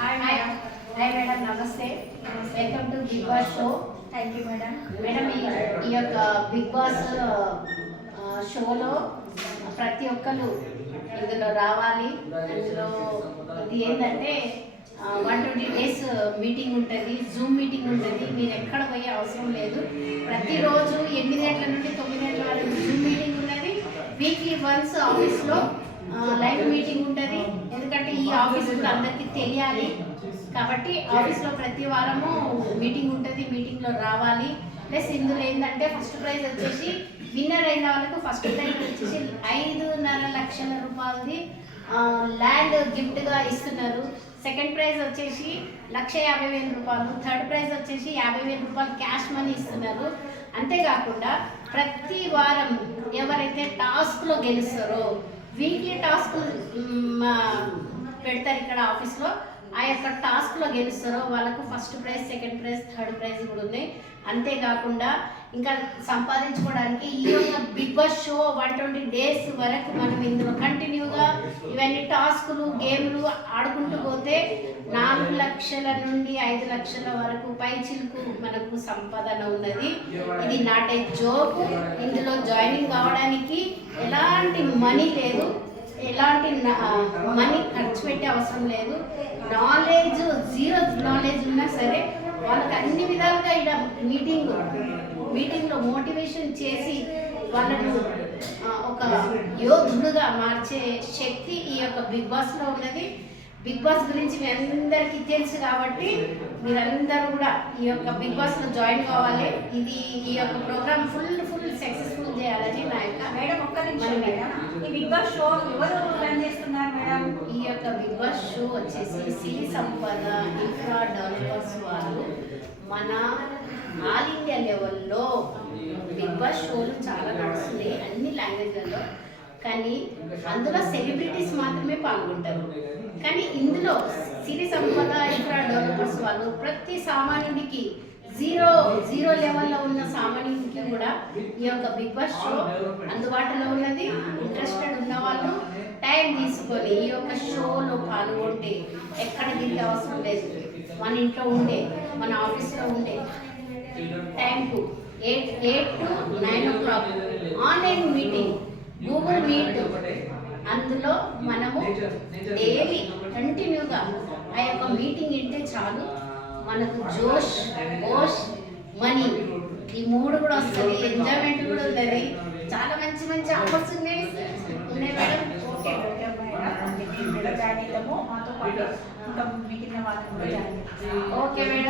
Hi madam, namaste. Welcome to Big Boss show. Thank you madam. Madam ఈ యొక్క big boss షోలో ప్రతి ఒక్కరు ఇందులో రావాలి. అందులో ఇది ఏంటంటే 120 days మీటింగ్ ఉంటుంది, జూమ్ మీటింగ్ ఉంటుంది. మీరు ఎక్కడ పోయే అవసరం లేదు. ప్రతిరోజు 8 గంటల నుండి 9 గంటల వరకు జూమ్ మీటింగ్ ఉన్నది. వీక్లీ వన్స్ ఆఫీస్లో లైవ్ మీటింగ్ ఉంటుంది. ఎందుకంటే ఈ ఆఫీస్ కూడా అందరికీ తెలియాలి కాబట్టి ఆఫీస్లో ప్రతి వారము మీటింగ్ ఉంటుంది. మీటింగ్లో రావాలి. ప్లస్ ఇందులో ఏంటంటే ఫస్ట్ ప్రైజ్ వచ్చేసి విన్నర్ అయిన వాళ్ళకు ఫస్ట్ ప్రైజ్ వచ్చేసి 5.5 లక్షల రూపాయలది ల్యాండ్ గిఫ్ట్గా ఇస్తున్నారు. సెకండ్ ప్రైజ్ వచ్చేసి 1,50,000 రూపాయలు. థర్డ్ ప్రైజ్ వచ్చేసి 50,000 రూపాయలు క్యాష్ మనీ ఇస్తున్నారు. అంతేకాకుండా ప్రతి వారం ఎవరైతే టాస్క్లో గెలుస్తారో వీక్లీ టాస్క్ పెడతారు ఇక్కడ ఆఫీస్లో. ఆ యొక్క టాస్క్లో గెలుస్తారో వాళ్ళకు first prize, second prize, third prize కూడా ఉన్నాయి. అంతేకాకుండా ఇంకా సంపాదించుకోవడానికి ఈ యొక్క బిగ్ బాస్ షో 120 days వరకు మనం ఇందులో కంటిన్యూగా ఇవన్నీ టాస్కులు, గేమ్లు ఆడుకుంటూ పోతే 4 లక్షల నుండి 5 లక్షల వరకు పైచిలకు మనకు సంపాదన ఉన్నది. ఇది నాట్ ఏ జోకు. ఇందులో జాయినింగ్ కావడానికి ఎలాంటి మనీ లేదు, ఎలాంటి మనీ ఖర్చు పెట్టే అవసరం లేదు. నాలెడ్జ్, జీరో నాలెడ్జ్ ఉన్నా సరే వాళ్ళకి అన్ని విధాలుగా ఇక్కడ మీటింగ్లో మోటివేషన్ చేసి వాళ్ళను ఒక యోధుడుగా మార్చే శక్తి ఈ యొక్క బిగ్ బాస్లో ఉన్నది. బిగ్ బాస్ గురించి మీ అందరికీ తెలుసు కాబట్టి మీరందరూ కూడా ఈ యొక్క బిగ్ బాస్లో జాయిన్ కావాలి. ఇది ఈ యొక్క ప్రోగ్రామ్ ఫుల్ సక్సెస్ఫుల్ చేయాలని నా యొక్క మేడం ఒక్క నిమిషం మేడం. ఈ బిగ్ బాస్ షో ఎవరు రన్ చేస్తున్నారు మేడం? ఈ యొక్క బిగ్ బాస్ షో వచ్చేసి సిరి సంపద ఇన్ఫ్రా డెవలపర్స్ వాళ్ళు మన ఆల్ ఇండియా లెవెల్లో బిగ్ బాస్ షోలు చాలా నడుస్తున్నాయి అన్ని లాంగ్వేజ్లలో. కానీ అందులో సెలబ్రిటీస్ మాత్రమే పాల్గొంటారు. కానీ ఇందులో సిరి సంపద ఇన్ఫ్రా డెవలపర్స్ వాళ్ళు ప్రతి సామాన్యుడికి జీరో లెవెల్లో ఉన్న సామాన్యుడికి కూడా ఈ యొక్క బిగ్ బాస్ షో అందుబాటులో ఉన్నది. ఇంట్రెస్టెడ్ ఉన్న వాళ్ళు టైం తీసుకొని ఈ యొక్క షోలో పాల్గొంటే ఎక్కడ దిగే అవసరం లేదు. మన ఇంట్లో ఉండే, మన ఆఫీస్లో ఉండే టైంకు 8 to 9 o'clock online meeting, Google meet. అందులో మనము డైలీ కంటిన్యూగా ఆ యొక్క మీటింగ్ వింటే చాలు మనకు జోష్, మనీ ఈ 3 కూడా వస్తుంది. ఎంజాయ్మెంట్ కూడా ఉంటుంది. చాలా మంచి ఆపర్చునిటీస్ ఉన్నాయి మేడం. ఓకే మేడం, జాయిన్ అవుతాము. మాతో పాటు ఇంకా మిగిలిన వాళ్ళని కూడా జాయిన్ అవుతాము. Okay madam.